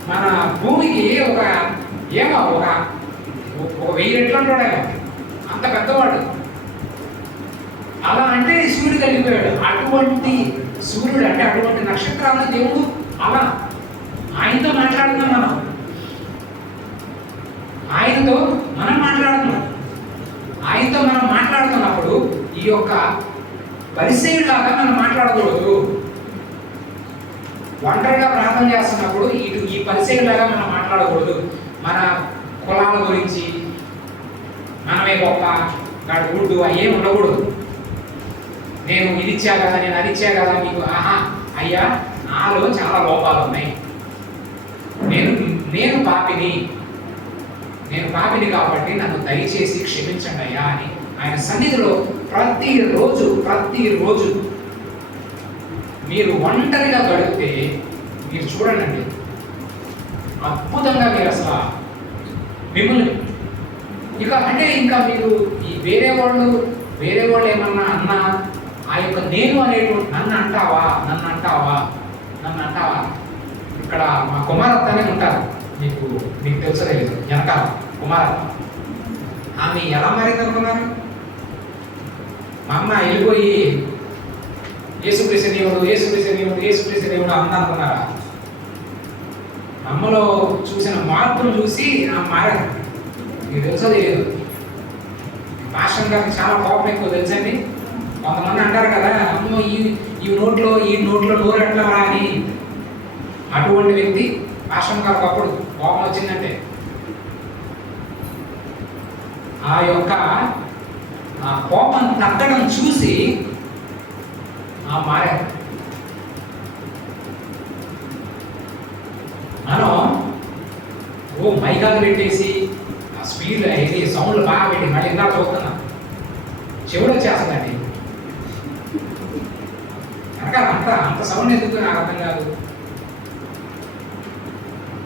మన భూమికి ఒక 1000 రెట్లు ఉంటాడు ఆయన, అంత పెద్దవాడు. అలా అంటే సూర్యుడు కలిగిపోయాడు. అటువంటి సూర్యుడు అంటే అటువంటి నక్షత్రాలను దేవుడు అలా ఆయనతో మాట్లాడుతున్నాం. ఆయనతో మనం మాట్లాడుతున్నాం. ఆయనతో మనం మాట్లాడుతున్నప్పుడు ఈ యొక్క పరిసయ్యులాగా మనం మాట్లాడకూడదు. ఒంటరిగా ప్రార్థన చేస్తున్నప్పుడు ఈ పరిసయ్యులాగా మనం మాట్లాడకూడదు. మన కులాల గురించి మనమే గొప్ప గాడు గుడ్డు అయ్యే ఉండకూడదు. నేను ఇది ఇచ్చా కదా, నేను అది ఇచ్చా కదా మీకు, అయ్యా నాలో చాలా లోపాలు ఉన్నాయి, నేను పాపిని కాబట్టి నన్ను దయచేసి క్షమించండి అయ్యా అని ఆయన సన్నిధిలో ప్రతిరోజు మీరు ఒంటరిగా గడిపితే మీరు చూడండి, అద్భుతంగా మీరు అసలు మిమ్మల్ని ఇంకా మీరు ఈ వేరే వాళ్ళు ఏమన్నా అన్నా ఆ యొక్క నేను అనేటువంటి నన్ను అంటావా ఇక్కడ మా కుమారత్త అనే ఉంటారు, మీకు తెలుసో తెలియదు, వెనకాల కుమారత్త. ఆమె ఎలా మారింది అనుకున్నారు? మా అమ్మ వెళ్ళిపోయి యేసుక్రీస్తు దేవుడు అందనుకున్నారా? అమ్మలో చూసిన మార్పును చూసి ఆమె మారారు. మీకు తెలుసో తెలియదు. పాస్టర్ గారికి చాలా కోపం ఎక్కువ తెలుసండి. కొంతమంది అంటారు కదా, అమ్మో ఈ నోట్లో నోరు ఎట్లా అని. అటువంటి వ్యక్తి పాస్టర్ గారికి అప్పుడు కోపం వచ్చిందంటే ఆ యొక్క కోపం తగ్గడం చూసి మారారు. మనం మైకాలు పెట్టేసి ఆ స్పీడ్లో అయితే సౌండ్లు బాగా పెట్టి మళ్ళీ ఇందా చూస్తున్నాం, చెవుడు వచ్చేస్తుందండి. కనుక అంత సౌండ్ ఎందుకు నాకు అర్థం కాదు.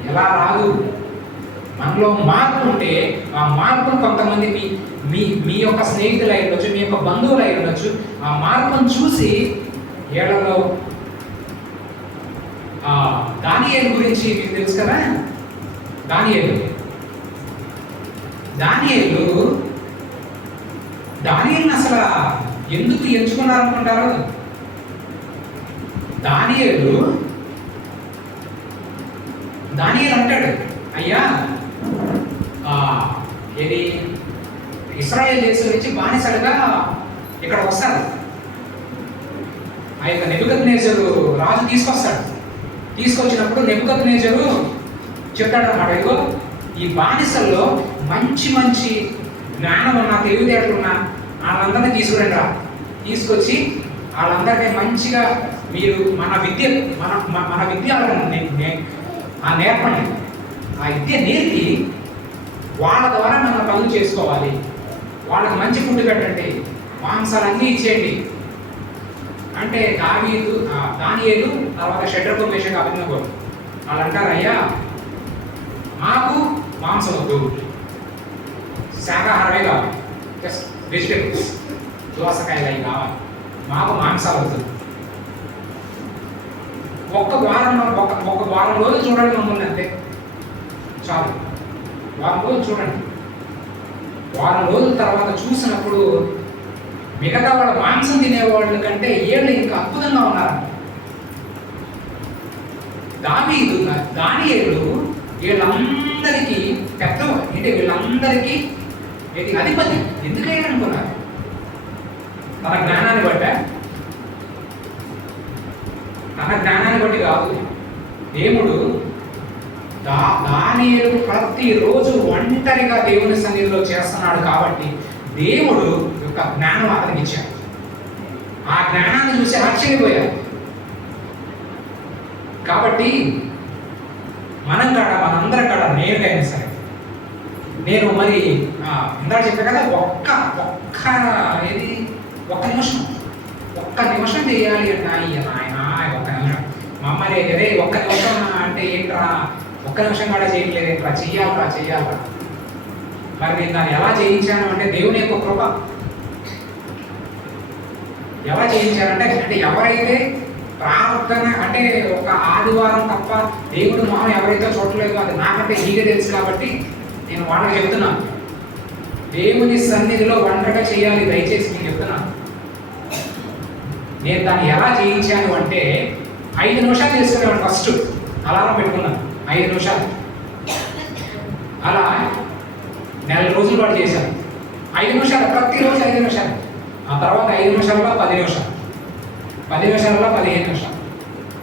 ఎలా రాదు? మనలో మార్పు ఉంటే ఆ మార్పును కొంతమంది మీ యొక్క స్నేహితులు అయి ఉండొచ్చు, మీ యొక్క బంధువులు అయి ఉండొచ్చు, ఆ మార్పును చూసి ఏళ్లలో దానియేలు గురించి మీకు తెలుసు కదా. దానియేలు అసలు ఎందుకు ఎంచుకున్నారనుకుంటారు? దానియేలు అంటాడు, అయ్యా ఏది ఇశ్రాయేలు దేశం నుంచి బానిసలుగా ఇక్కడ వస్తారు. ఆ యొక్క నెబుకద్నెజరు రాజు తీసుకొస్తాడు. తీసుకొచ్చినప్పుడు నెబుకద్నెజరు చెప్తాడు అన్నమాట, ఇదిగో ఈ బానిసల్లో మంచి మంచి జ్ఞానం ఉన్న తెలివితేటలు ఉన్న వాళ్ళందరినీ తీసుకురండి రా. తీసుకొచ్చి వాళ్ళందరికీ మంచిగా మీరు మన విద్య నేర్పండి. ఆ విద్య నేర్పి వాళ్ళ ద్వారా మనం పనులు చేసుకోవాలి. వాళ్ళకి మంచి ఫుడ్ పెట్టండి, మాంసాలన్నీ ఇచ్చేయండి అంటే దానియేలు తర్వాత షడ్రకు మేషకు అభిజ్ఞానం వాళ్ళు అంటారు, అయ్యా మాకు మాంసం వద్దు, శాకాహారమే కావాలి, జస్ట్ వెజిటేబుల్స్, దోసకాయలు అవి కావాలి, మాకు మాంసాలు వద్దు. ఒక్క వారం రోజులు చూడండి మమ్మల్ని, అంతే చాలు. వారం రోజులు చూడండి. వారం రోజుల తర్వాత చూసినప్పుడు మిగతా వాళ్ళ మాంసం తినేవాళ్ళ కంటే ఏళ్ళు ఇంకా అద్భుతంగా ఉన్నారు. దానియేలు వీళ్ళందరికీ పెద్దవాడు, అంటే వీళ్ళందరికీ అధిపతి. ఎందుకయ్యారు అనుకున్నారు? తన జ్ఞానాన్ని బట్టి కాదు. దేవుడు దానియేలు ప్రతిరోజు ఒంటరిగా దేవుని సన్నిధిలో చేస్తున్నాడు కాబట్టి దేవుడు యొక్క జ్ఞానం అతనికి ఇచ్చాడు. ఆ జ్ఞానాన్ని చూసి ఆశ్చర్యపోయారు. కాబట్టి మనందరం కాడ నేనైనా సరే, నేను మరి ఇందాక చెప్పా కదా, ఒక్క నిమిషం చేయాలి అంటే ఆయన ఒక్క నిమిషం మా అమ్మ అదే ఒక్క నిమిషం అంటే ఏంట్రా, ఒక్క నిమిషం కూడా చేయట్లేదు ఏంట్రా, చెయ్యాలరా. మరి నేను దాన్ని ఎలా చేయించాను అంటే దేవుని యొక్క కృప. ఎలా చేయించానంటే ఎవరైతే ప్రార్థన అంటే ఒక ఆదివారం తప్ప దేవుడు మొహం ఎవరైతే చూడలేదు, అది నాకంటే ఈగ తెలుసు కాబట్టి నేను వాళ్ళకి చెప్తున్నాను, దేవుని సన్నిధిలో ఒంటరిగా చేయాలి, దయచేసి నేను చెప్తున్నాను. నేను దాన్ని ఎలా చేయించాను అంటే 5 నిమిషాలు చేసుకునేవాడు. ఫస్ట్ అలారం పెట్టుకున్నాను 5 నిమిషాలు. అలా నెల రోజుల పాటు చేశాను. 5 నిమిషాలు, ప్రతిరోజు 5 నిమిషాలు. ఆ తర్వాత 5 నిమిషాల్లో 10 నిమిషాలు, 10 నిమిషాలలో 15 నిమిషాలు,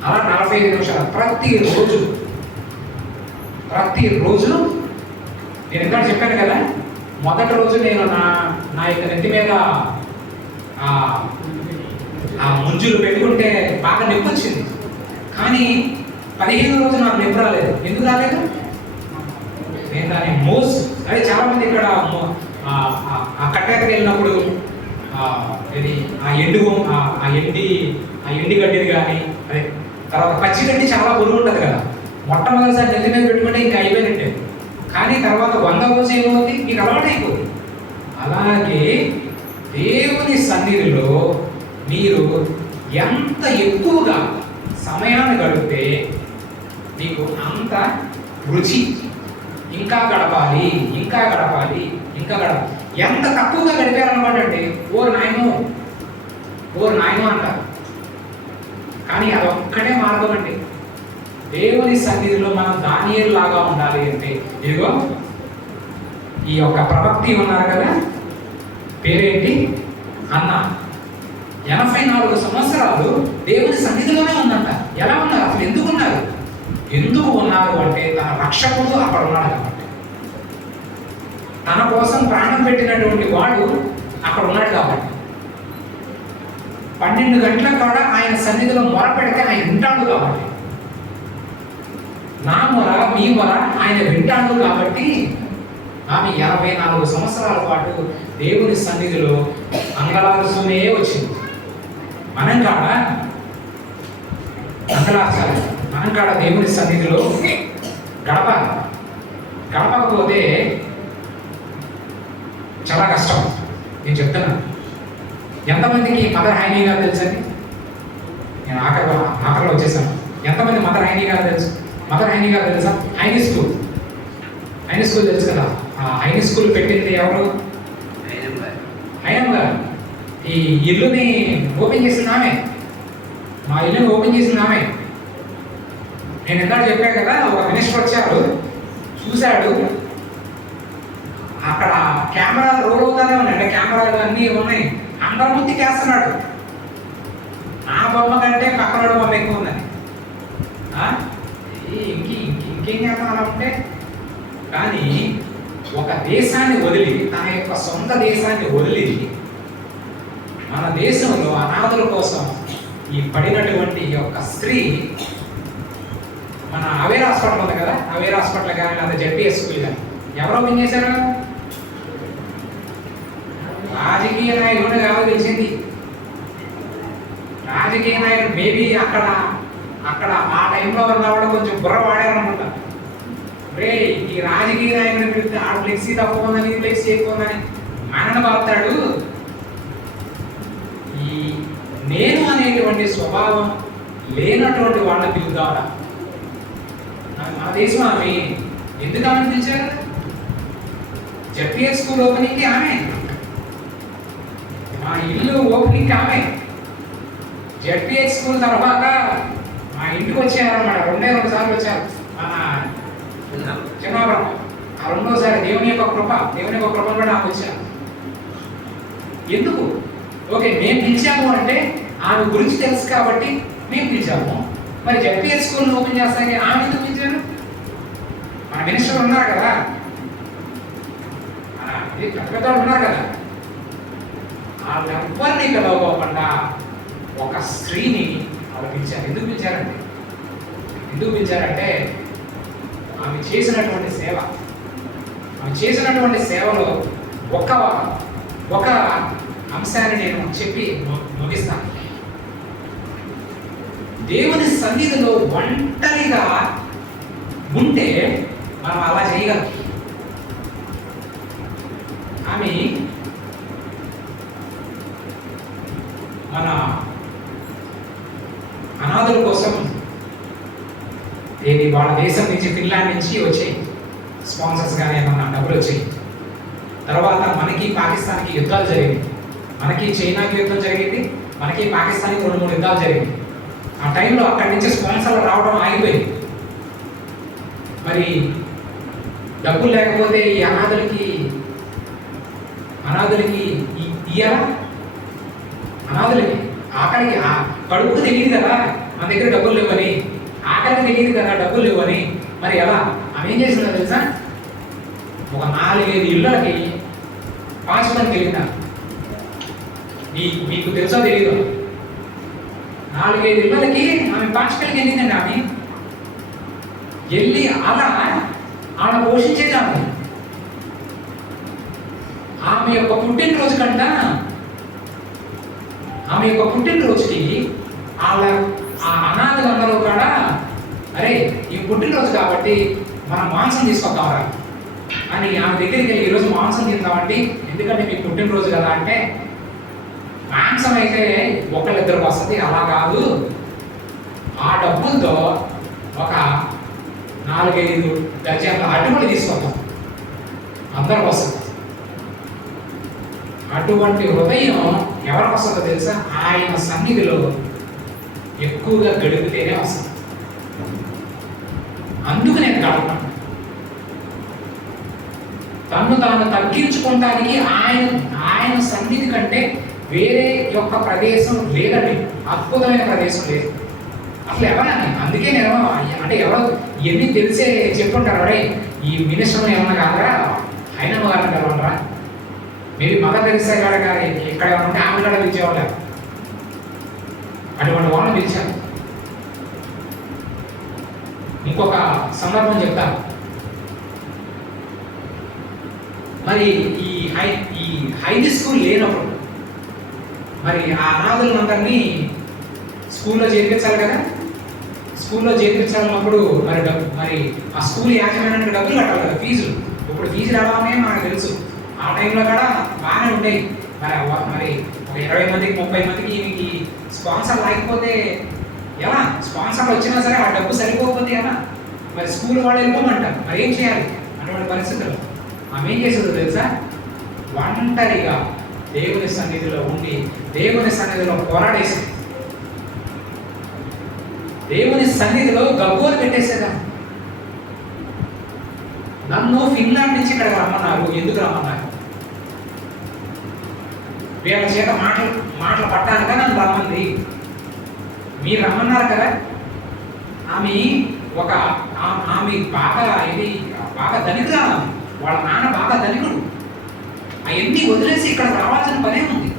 అలా 45 నిమిషాలు ప్రతిరోజు. నేను ఇంకా చెప్పాను కదా, మొదటి రోజు నేను నా యొక్క నెత్తి మీద ఆ ముంజులు పెట్టుకుంటే బాగా నొప్పి వచ్చింది. కానీ 15వ రోజు నాకు నొప్పి రాలేదు. ఎందుకు రాలేదు? నేను దాన్ని అదే చాలామంది ఇక్కడ ఆ కట్టెకి వెళ్ళినప్పుడు ఎండి గడ్డిది కానీ, అదే తర్వాత పచ్చి గడ్డి చాలా బరువు ఉంటుంది కదా, మొట్టమొదటిసారి నెత్తి మీద పెట్టుకుంటే ఇంకా అయిపోయినట్టే. కానీ తర్వాత 100వ రోజు ఏమవుతుంది, మీకు అలవాటు అయిపోతుంది. అలాగే దేవుని సన్నిధిలో మీరు ఎంత ఎక్కువగా సమయాన్ని గడిపితే మీకు అంత రుచి. ఇంకా గడపాలి. ఎంత తక్కువగా గడిపారనమాట అంటే ఓరు నాయనో అంటారు. కానీ అదొక్కటే మార్గం అండి. దేవుని సన్నిధిలో మనం దానియేలు లాగా ఉండాలి అంటే, ఇదిగో ఈ యొక్క ప్రవక్తి ఉన్నారు కదా, పేరేంటి, అన్న 84 సంవత్సరాలు దేవుని సన్నిధిలోనే ఉందంట. ఎలా ఉన్నారు? అసలు ఎందుకు ఉన్నారు అంటే తన రక్షకుడు అక్కడ ఉన్నాడు కాబట్టి, తన కోసం ప్రాణం పెట్టినటువంటి వాడు అక్కడ ఉన్నాడు కాబట్టి, 12 గంటల కూడా ఆయన సన్నిధిలో మొర పెడితే ఆయన వింటాడు కాబట్టి, నా మొర మీ మొర ఆయన వింటాడు కాబట్టి ఆమె 84 సంవత్సరాల పాటు దేవుని సన్నిధిలో అంగలారుస్తూనే వచ్చింది. మనం కాడ దేవుని సన్నిధిలో గడపకపోతే చాలా కష్టం. నేను చెప్తున్నాను. ఎంతమందికి మదర్ హైనీ గారు తెలుసండి? నేను ఆఖరిలో వచ్చేసాను. ఎంతమంది మదర్ హైనీ గారు తెలుసు? మదర్ హైనీ గారు తెలుసా? హైనీ స్కూల్ తెలుసు కదా. హైనీ స్కూల్ పెట్టింది ఎవరు? హైనమ్ గారు. ఈ ఇల్లుని ఓపెన్ చేసింది ఆమె, మా ఇల్లుని ఓపెన్ చేసింది ఆమె. నేను ఇందాక చెప్పాను కదా, ఒక మినిస్టర్ వచ్చారు, చూశాడు, అక్కడ కెమెరాలు రోల్ అవుతానే ఉన్నాయి, అంటే కెమెరాలు అన్నీ ఉన్నాయి, అందరి ముందు చేస్తున్నాడు. నా బొమ్మ కంటే పక్కన బొమ్మ ఎక్కువ ఉందని. ఇంకేం చేస్తాం అలా ఉంటే. కానీ ఒక దేశాన్ని వదిలి, తన యొక్క సొంత దేశాన్ని వదిలి, మన దేశంలో అనాథుల కోసం ఈ పడినటువంటి యొక్క స్త్రీ, మన అవేర్ హాస్పిటల్ ఉంది కదా, అవేర్ హాస్పిటల్ కానీ లేదా జెడ్పీఎస్ స్కూల్ కానీ ఎవరు ఓపెన్ చేశారు? రాజకీయ నాయకుడు కాదు తెలిసింది. రాజకీయ నాయకుడు మేబీ అక్కడ ఆ టైంలో ఉన్నవాడు కొంచెం బుర్ర వాడారనమాట. రే, ఈ రాజకీయ నాయకుడిని పిలిస్తే ఆ ఫ్లెక్సీ తక్కువ ఉందని, ఈ ఫ్లెక్సీ ఎక్కువ ఉందని మనను బాగుతాడు. ఈ నేను అనేటువంటి స్వభావం లేనటువంటి వాళ్ళని పిలుద్దామరా. మన దేశం ఆమె ఎందుకు ఆమెను పిలిచారు? జెడ్పీఎస్ స్కూల్ ఓపెనింగ్కి ఆమె, మా ఇల్లు ఓపెనింగ్కి ఆమె. జెడ్పీఎస్ స్కూల్ తర్వాత మా ఇంటికి వచ్చారన్నమాట, 2 సార్లు వచ్చారు మన చిన్నాపురం. ఆ 2వ సారి దేవుని యొక్క కృప కూడా నాకు వచ్చారు. ఎందుకు? ఓకే, మేము పిలిచాము అంటే ఆమె గురించి తెలుసు కాబట్టి మేము పిలిచాము. మరి జెడ్పీఎస్ స్కూల్ని ఓపెన్ చేస్తానికి ఆమె ఎందుకు పిలిచారు? మన మినిస్టర్ ఉన్నారు కదా, పెద్ద ఉన్నారు కదా, వాళ్ళెవ్వరిని పిలవకుండా ఒక స్త్రీని వాళ్ళు పిలిచారు. ఎందుకు పిలిచారంటే ఆమె చేసినటువంటి సేవలో ఒక అంశాన్ని నేను చెప్పి ముగిస్తాను. దేవుని సన్నిధిలో ఒంటరిగా ఉంటే మనం అలా చేయగలం. ఆమె మన అనాథుల కోసం వాళ్ళ దేశం నుంచి, ఫిన్లాండ్ నుంచి వచ్చాయి స్పాన్సర్స్ కానీ ఏమన్నా డబ్బులు వచ్చాయి. తర్వాత మనకి పాకిస్తాన్కి యుద్ధాలు జరిగింది, మనకి చైనాకి యుద్ధం జరిగింది, మనకి పాకిస్తాన్కి 2-3 యుద్ధాలు జరిగింది. ఆ టైంలో అక్కడి నుంచి స్పాన్సర్లు రావడం ఆగిపోయింది. మరి డబ్బులు లేకపోతే ఈ అనాథులకి ఇయ్యాలా? అనాథులకి ఆకలికి, కడుపుకు తెలియదు కదా మన దగ్గర డబ్బులు లేవని, ఆకలికి తెలియదు కదా డబ్బులు లేవని. మరి ఎలా? ఆమె ఏం చేసిందో తెలుసా? ఒక 4-5 ఇళ్ళకి పాంచడానికి వెళ్ళిందా? మీకు తెలుసో తెలియదు? 4-5 ఇళ్ళకి ఆమె పాంచకాలకి వెళ్ళిందండి. ఆమె వెళ్ళి అలా ఆమె పోషించేదాము. ఆమె యొక్క పుట్టినరోజుకి ఆ అనాథలందరూ కూడా, అరే ఈ పుట్టినరోజు కాబట్టి మనం మాంసం తీసుకొద్దామరా అని ఆమె దగ్గరికి వెళ్ళి, ఈరోజు మాంసం తిందామండి, ఎందుకంటే మీకు పుట్టినరోజు కదా అంటే, మాంసం అయితే 1-2 వస్తుంది, అలా కాదు, ఆ డబ్బులతో ఒక 4-5 డజన్ల అటుకులు తీసుకొద్దాం, అందరికి వస్తుంది. అటువంటి హృదయం ఎవరికి వస్తుందో తెలుసా? ఆయన సన్నిధిలో ఎక్కువగా గడిపితేనే వస్తుంది. అందుకు నేను గడపను. తను తాను తగ్గించుకోవడానికి ఆయన సన్నిధి కంటే వేరే యొక్క ప్రదేశం లేదండి. అద్భుతమైన ప్రదేశం లేదు అసలు ఎవరని. అందుకే నేను అంటే ఎవరో ఎన్ని తెలిసే చెప్పుంటారు, అరే ఈ మినిస్టర్ ఏమన్నా కాదరా, హైనమ్మ గారిని కలవరా, మీరు మదర్ తెరిసా గారు ఇక్కడ ఏమన్నా ఉంటే ఆమె కూడా పిలిచేవాళ్ళు. అటువంటి వాళ్ళని పిలిచాను. ఇంకొక సందర్భం చెప్తాను. మరి ఈ హై స్కూల్ లేనప్పుడు మరి ఆ అనాథులందరినీ స్కూల్లో చేర్పించాలి కదా. స్కూల్లో చేర్పించాలన్నప్పుడు మరి ఆ స్కూల్ యాజమాన్యానికి డబ్బులు కట్టాలి కదా, ఫీజులు. ఇప్పుడు ఫీజులు రావడమే మనకు తెలుసు. ఆ టైంలో కూడా బాగానే ఉండేవి. మరి ఒక 20 మందికి 30 మందికి ఈయనకి స్పాన్సర్ లేకపోతే ఎలా? స్పాన్సర్లు వచ్చినా సరే ఆ డబ్బు సరిపోకపోతే ఎలా? మరి స్కూల్ వాళ్ళు వెళ్ళిపోమంటారు, మరి ఏం చేయాలి? అటువంటి పరిస్థితుల్లో ఆమె ఏం చేసేదో తెలుసా? ఒంటరిగా దేవుని సన్నిధిలో ఉండి దేవుని సన్నిధిలో పోరాడేసింది. దేవుని సన్నిధిలో గగ్గోలు పెట్టేసేదా. నన్ను ఫిన్లాండ్ నుంచి ఇక్కడికి రమ్మన్నారు. ఎందుకు రమ్మన్నారు? వీళ్ళ చేత మాటలు పట్టానుక నన్ను రమ్మంది. మీరు రమ్మన్నారు కదా. ఆమె బాగా ధనికురాలు. వాళ్ళ నాన్న బాగా ధనికుడు. అవన్నీ వదిలేసి ఇక్కడ రావాల్సిన పనే ఉంది.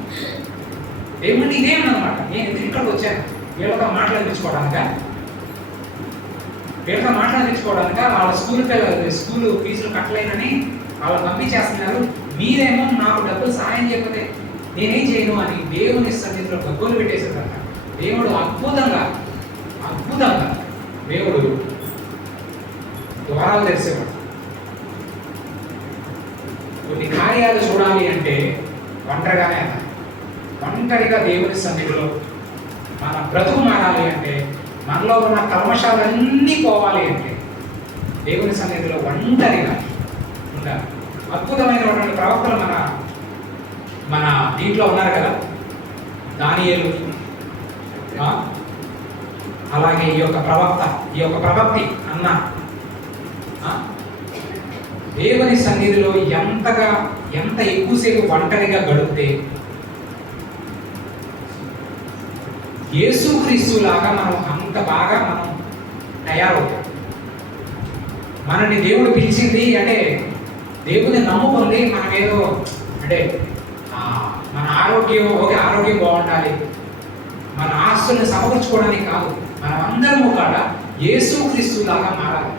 ఏమంటే ఇదేమన్నమాట, నేను ఎందుకు ఇక్కడికి వచ్చాను? వీళ్ళతో మాట్లాడించుకోవడానిక వాళ్ళ స్కూల్ ఫీజులు కట్టలేనని వాళ్ళు పంపించేస్తున్నారు. మీరేమో నాకు డబ్బులు సాయం చేయకపోతే నేనేం చేయను అని దేవుని సన్నిధిలో గగ్గోలు పెట్టేసేదాక దేవుడు అద్భుతంగా దేవుడు ద్వారాలు తెరిసేవాడు. కొన్ని కార్యాలు చూడాలి అంటే ఒంటరిగానే ఒంటరిగా దేవుని సన్నిధిలో మన బ్రతుకు మారాలి అంటే, మనలో ఉన్న కల్మషాలన్నీ పోవాలి అంటే దేవుని సన్నిధిలో ఒంటరిగా ఉండాలి. అద్భుతమైనటువంటి ప్రవక్తలు మన దీంట్లో ఉన్నారు కదా. దానియేలు, అలాగే ఈ యొక్క ప్రవక్తి అన్న దేవుని సన్నిధిలో ఎంత ఎక్కువసేపు ఒంటరిగా గడిపితే యేసుక్రీస్తు లాగా అంత బాగా మనం తయారవుతాం. మనని దేవుడు పిలిచింది అంటే దేవుని నమ్ముకుంది మనం ఏదో అంటే మన ఆరోగ్యం బాగుండాలి, మన ఆస్తుల్ని సమకూర్చుకోవడానికి కాదు. మనం అందరము కూడా యేసుక్రీస్తు లాగా మారాలి.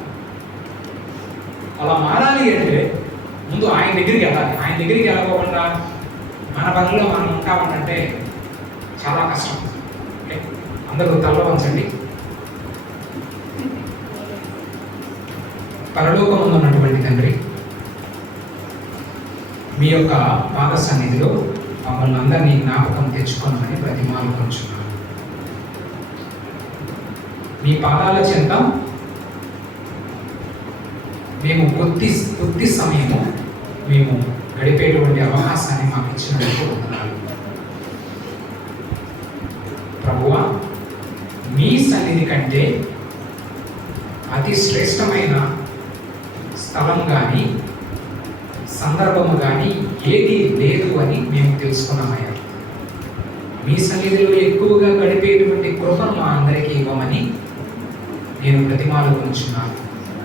అలా మారాలి అంటే ముందు ఆయన దగ్గరికి వెళ్ళాలి. ఆయన దగ్గరికి వెళ్ళకోకుండా మన పనిలో మనం ఉంటామంటే చాలా కష్టం. అందరూ తల వంచండి. పరలోకముందు ఉన్నటువంటి తండ్రి, మీ యొక్క పాద సన్నిధిలో మమ్మల్ని అందరినీ జ్ఞాపకం తెచ్చుకోమని బ్రతిమాలుకొంచున్నాను. మీ పాదాల చెంత మేము కొద్ది సమయము మేము గడిపేటువంటి అవకాశాన్ని మాకు ఇచ్చినందుకు వందనాలు ప్రభువా. మీ సన్నిధి కంటే అతి శ్రేష్టమైన స్థలం కానీ సందర్భము కానీ ఏది లేదు అని మేము తెలుసుకున్నామయ్యా. మీ సన్నిధిలో ఎక్కువగా గడిపేటువంటి కృపను మా అందరికీ ఇవ్వమని నేను బ్రతిమాలుకొంచున్నాను.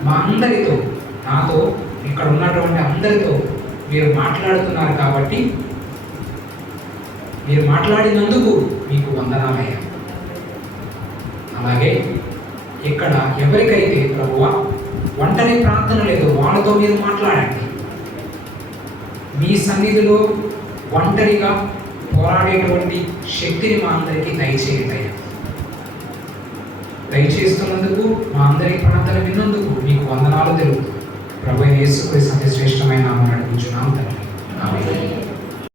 మా అందరితో, నాతో, ఇక్కడ ఉన్నటువంటి అందరితో మీరు మాట్లాడుతున్నారు కాబట్టి మీరు మాట్లాడినందుకు మీకు వందనాలయ్యా. అలాగే ఇక్కడ ఎవరికైతే ప్రభువా ఒంటరి ప్రార్థన లేదో వాళ్ళతో మీరు మాట్లాడండి. మీ సన్నిధిలో ఒంటరిగా పోరాడేటువంటి శక్తిని మా అందరికీ దయచేస్తున్నందుకు, మా అందరి ప్రార్థన విన్నందుకు మీకు వందనాలు తెలుపుతూ ప్రభు యేసుక్రీస్తు శ్రేష్టమైన నామమున అడుగుచున్నాము తండ్రి. ఆమేన్.